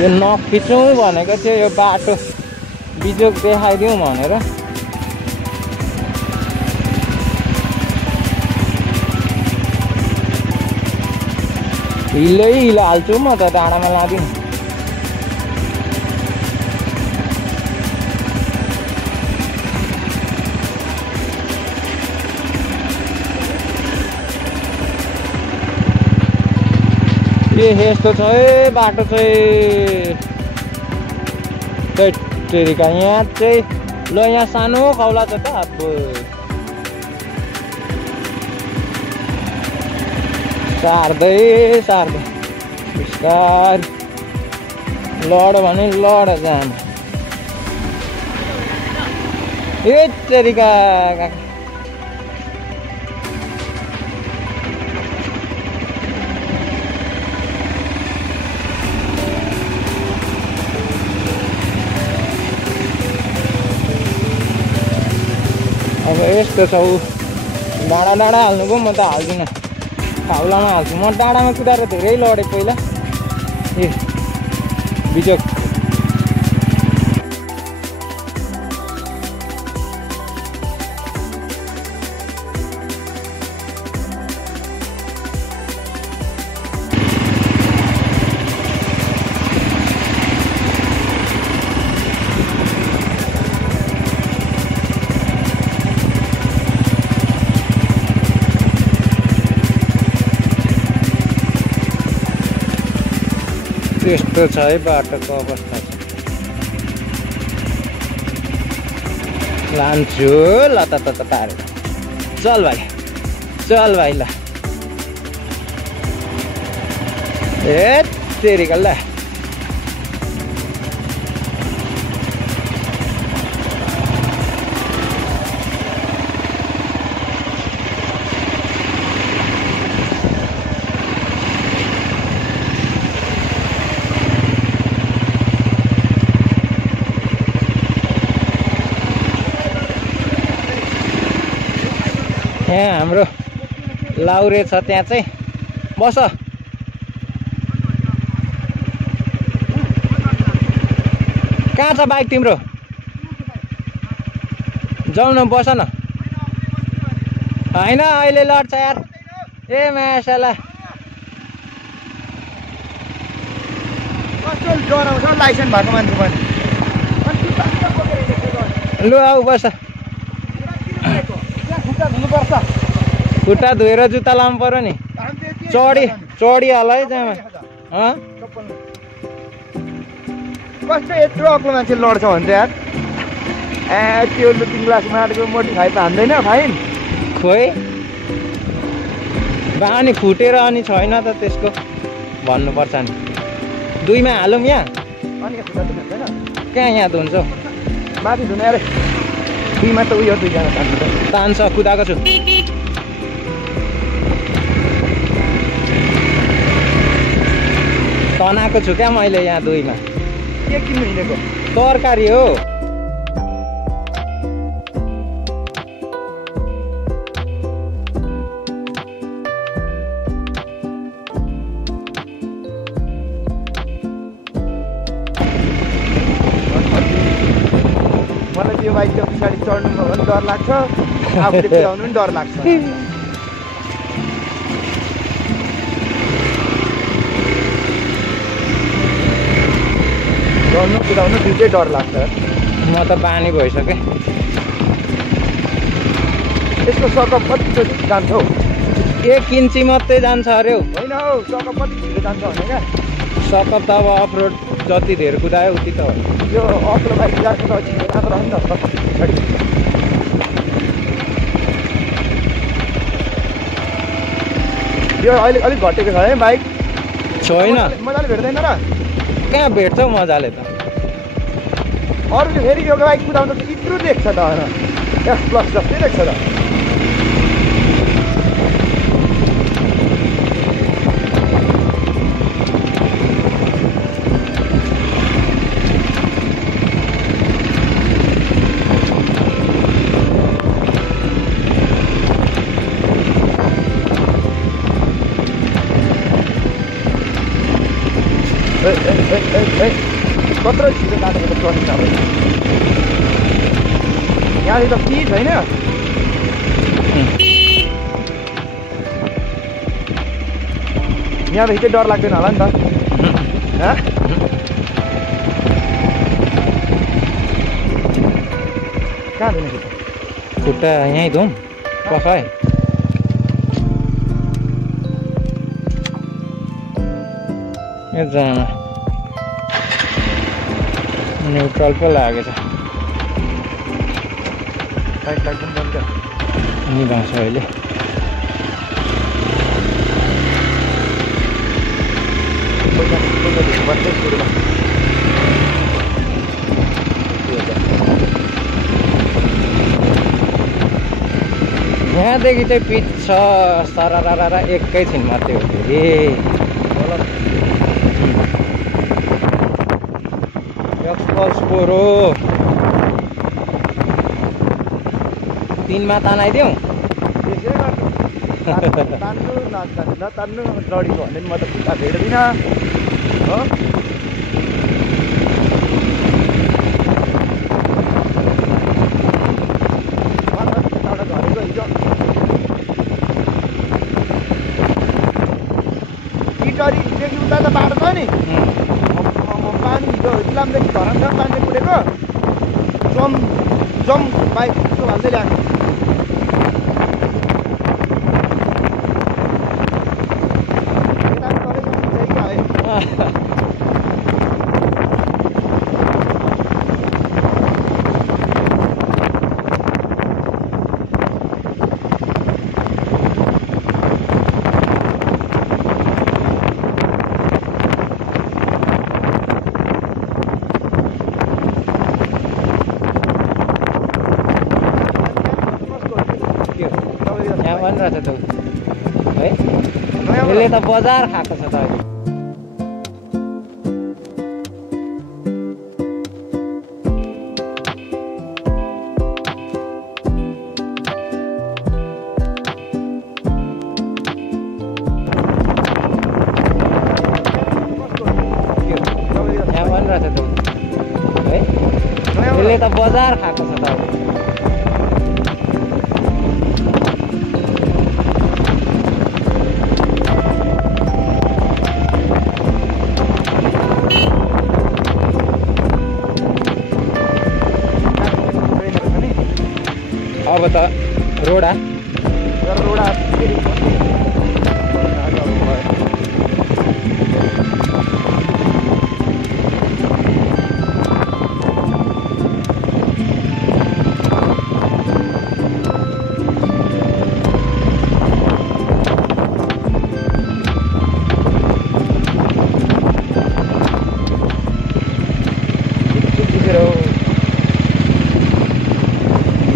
यो नखिचौँ भनेको थियो, यो बाटो बिजोग देखाइदिउँ भनेर। हिलै हिलो हाल्छु म त, डाँडामा लादिउँ। यस्तो छ है बाटो चाहिँ, तेरिका यहाँ चाहिँ ल यहाँ सानो खौला छ त। अब सार्दै सार्दै बिस्तारै लड भने लड जान। ए तेरिका अब यस्तो छ। ऊ डाँडा डाँडा हाल्नुभयो, म त हाल्दिनँ, खाउलामा हाल्छु। म डाँडामा कुदाएर धेरै लडेँ पहिला। ए बिजोग त्यस्तो छ है बाटोको अवस्था चाहिँ। लान्छु ल त पारेर। चल भाइ, चल भाइ ल। ए तेरिका ल। यहाँ हाम्रो लाउरे छ, त्यहाँ चाहिँ बस। कहाँ छ बाइक तिम्रो? जाऊ न, बस न। होइन अहिले लड्छ यार। ए माशाला लाइसेन्स भएको मान्छे पनि लु आऊ बस। खुट्टा धोएर जुत्ता लाउनु पर्यो नि। चढिहाल है त्यहाँ। कस्तो यत्रो अग्लो मान्छे लड्छ भन्छ यार। ए त्यो 3 ग्लास माटोको मोटी खाइ हान्दैन फाइन? खोइ बानी फुटेर अनि छैन त त्यसको भन्नुपर्छ नि। 2मा हालौँ यहाँ। अनि खुट्टा धुन्छ हैन? कहाँ यहाँ धुन्छौ? माथि धुने अरे 2मा त उयो 2जना तान्छ। कुदाएको छु। तनाएको छु क्या मैले यहाँ 2मा। के किन्नु हिँडेको? तरकारी हो। मलाई त्यो बाइकको पछाडि चढ्नु पनि डर लाग्छ, आफूले कुदाउनु पनि डर लाग्छ। चढ्नु कुदाउनु दुइटै डर लाग्छ। म त बानी भइसकेँ। यसको सकअप कति जान्छ हौ? 1 इन्ची मात्रै जान्छ अरे हौ। होइन हौ, सकअप कति छिटो जान्छ भने क्या? सकअप त अब अफ रोड जति धेरै कुदायो उति त हो। यो अग्लो बाइक गएको त छिटो जाँदो रह्यो नि त पछाडि। यो अहिले अलिक घटेको छ है बाइक? छैन, मजाले भेट्दैन र? कहाँ भेट्छौ मजाले त। अरूले फेरि यो बाइक कुदाउँदा त इत्रु देख्छ त। S+ जस्तै देख्छ त। कत्रो छिटो काटेको त ट्रफिक अब यहाँदेखि त केही छैन यहाँदेखि चाहिँ डर लाग्दैन होला नि त कहाँ छैन खुट्टा यहीँ धुम कसै न्युट्रल पो लागेछ टाइट पनि बन्छ निभाउँछ अहिले यहाँदेखि चाहिँ पिच छ सररर एकैछिन मात्रै हो एक्सपल्सपोरो 3 मा तानाइदिउँ तान्नु नतान्नु लडीको भने म त खुट्टा भेट्दिनँ हो टिटरीदेखि उता त बाटो छ नि पानी हिजो इलामदेखि धरानसम्म पानी कुरेको जम बाइक हाल्दै ल्याएको रहेछ त है यसले त बजार खाएको छ त अहिले यसले त बजार खाएको छ त अहिले अब त रोडा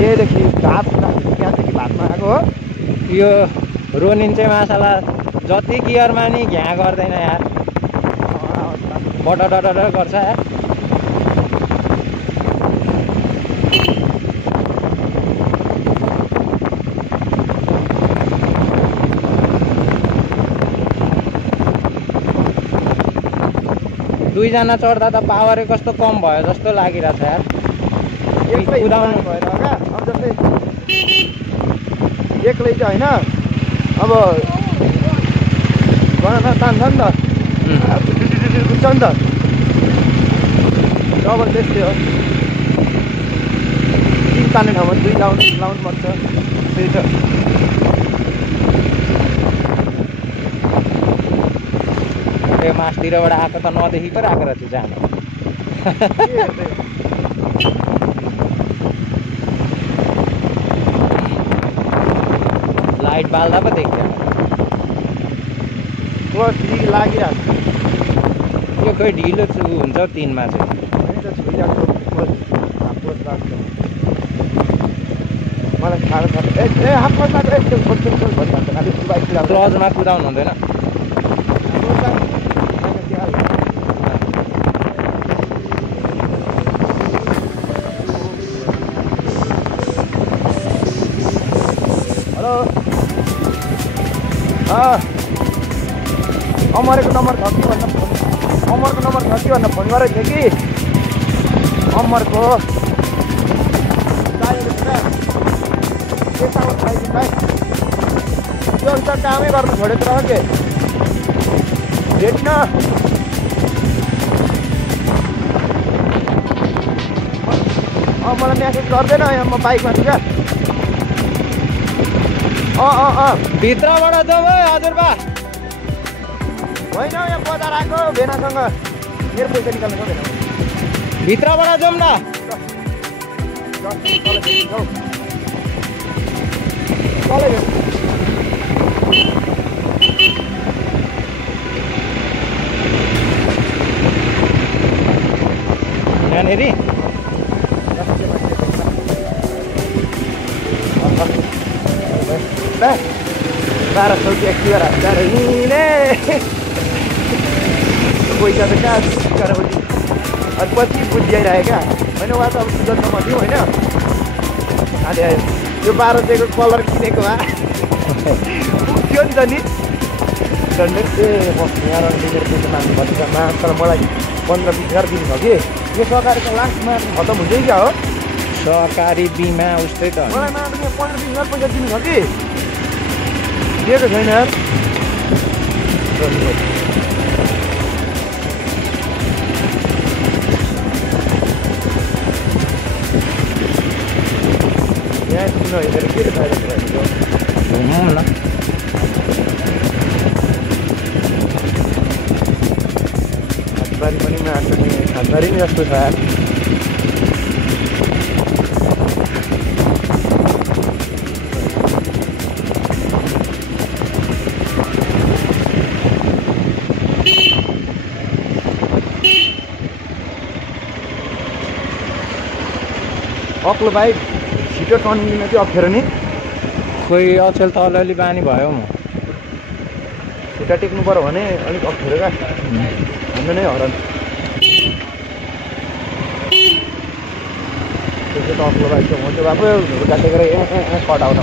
यहाँदेखि त्यहाँदेखि भातमा आएको हो यो रोनिन चाहिँ मासाला जति गियरमा नि घ्या गर्दैन यार बटर गर्छ यार दुईजना चढ्दा त पावरै कस्तो कम भयो जस्तो लागिरहेछ यार कुदाउनु भएर क्या अब जस्तै एक्लै चाहिँ होइन अब गना तान्छ नि त बुझ्छ नि त डबल त्यस्तै हो 3 तान्ने ठाउँमा 2 लाउनु पर्छ त्यही त त्यो मासतिरबाट आएको त नदेखि पो आएको रहेछ जानु लाइट बाल्दा पो देख्थ्यो लागिरहेको यो खोइ ढिलो हुन्छ 3 मा चाहिँ मलाई खाएर क्लजमा कुदाउनु हुँदैन हेलो अमरको नम्बर छ कि भनेर फोन गरेको थियो कि अमरको त्यो त कामै गर्नु छोड्यो तर के रेडी न मलाई मेसेज गर्दैन यहाँ म बाइकमा छु क्या भित्रबाट जाउँ है हजुरबा होइन यहाँ बजार आएको भेनासँग मेरो पैसा निकाल्नु सक्दैन भित्रबाट जाउँ न यहाँनिर 1200 की एक्टिवा रास्ता रही ने कोही त कहाँ करो अनि पछि बुझिरहेको क्या होइन उहाँ त अब सुजनमा थियो होइन खाँदै आयो यो 1200 को कलर किनेको भए पुग्थ्यो नि त नि डन्डै यहाँ रनडिगर पैसा माग्नु पर्छ तर मलाई 15-20 हजार दिनु छ कि यो सरकारको लास्टमा खतम हुन्छ क्या हो सहकारी बिमा उस्तै त मलाई माग्नु 15-20 हजार पैसा दिनु छ कि दिएको छैन यार यहाँ सुन्न हेरेर के फाइदा घुमौँ न हातबारी पनि हातबारी नै जस्तो छ अग्लो बाइक छिटो टर्निङ लिन चाहिँ अप्ठ्यारो नि कोही अचेल त अलिअलि बानी भयो म खुट्टा टेक्नु पर्यो भने अलिक अप्ठ्यारो क्या हाम्रो नै हरन त्यसो त अग्लो बाइक त हुन्छ बाबु खुट्टा टेकेर कटाउन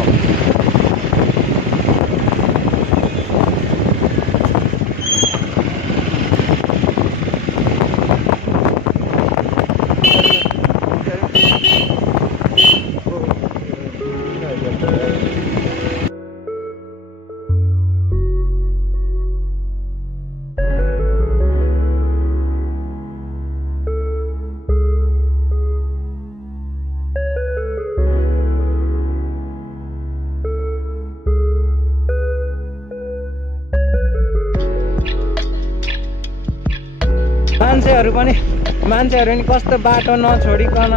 मान्छेहरू नि कस्तो बाटो नछोडिकन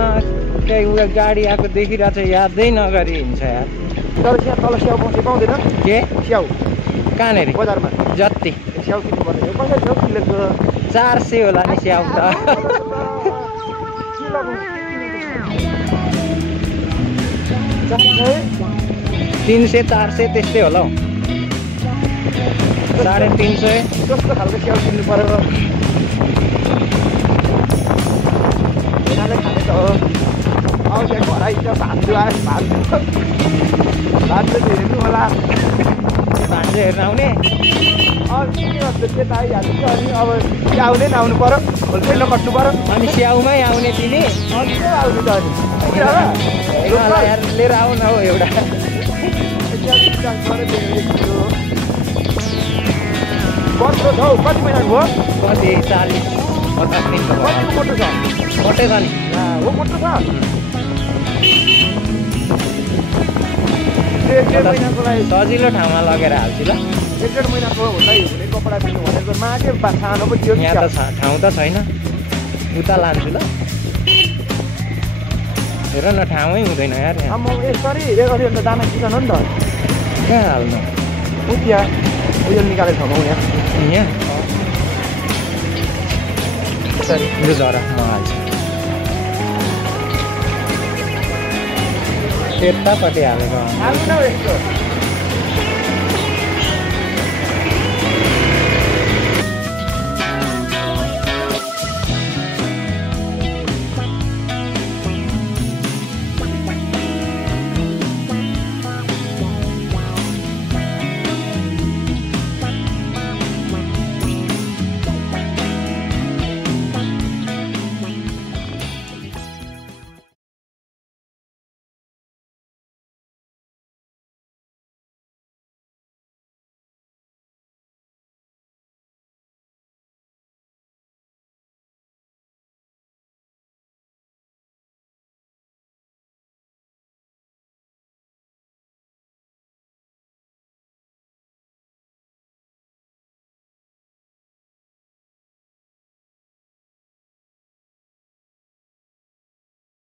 केही उयो गाडी आएको देखिरहेको छ यादै नगरी हिँड्छ यार तर यहाँ तल स्याउ बस्नु पाउँदैन के स्याउ कहाँनिर बजारमा जति स्याउ किन्नु पर्ने कसरी छ किलोको 400 होला नि स्याउ त 300-400 त्यस्तै होला हौ 350 कस्तो खालको स्याउ किन्नु पर्यो खाने त हो अब त्यहाँ घर आइन्छ भान्जु आयो भान्जु हेर्नु होला भान्जो हेर्न आउने त्यता आइहाल्छ अनि अब आउने नआउनु पर्यो होलसेल कट्नु पर्यो अनि स्याउमै आउने तिमी अनि आउनु त अनि लिएर आऊ न हौ एउटा कस्तो छ हौ कति महिनाको हो कति 40-50 दिनको कतिको मोटो छ मोटै छ नि हो मोटो छ महिनाको लागि सजिलो ठाउँमा लगेर हाल्छु ल 1.5 महिनाको हुँदै हुने कपडा दिनु भनेको मागे सानो पो थियो यहाँ त ठाउँ त छैन उता लान्छु ल हेर न ठाउँै हुँदैन यार यहाँ म यसरी हेरेर अन्त दाना किसान हो नि त कहाँ हाल्नु उतिया उयो निकालेको ठाउँमा यहाँ यो झरा म हाल्छु त्यतापट्टि हालेको हाल्नु न यस्तो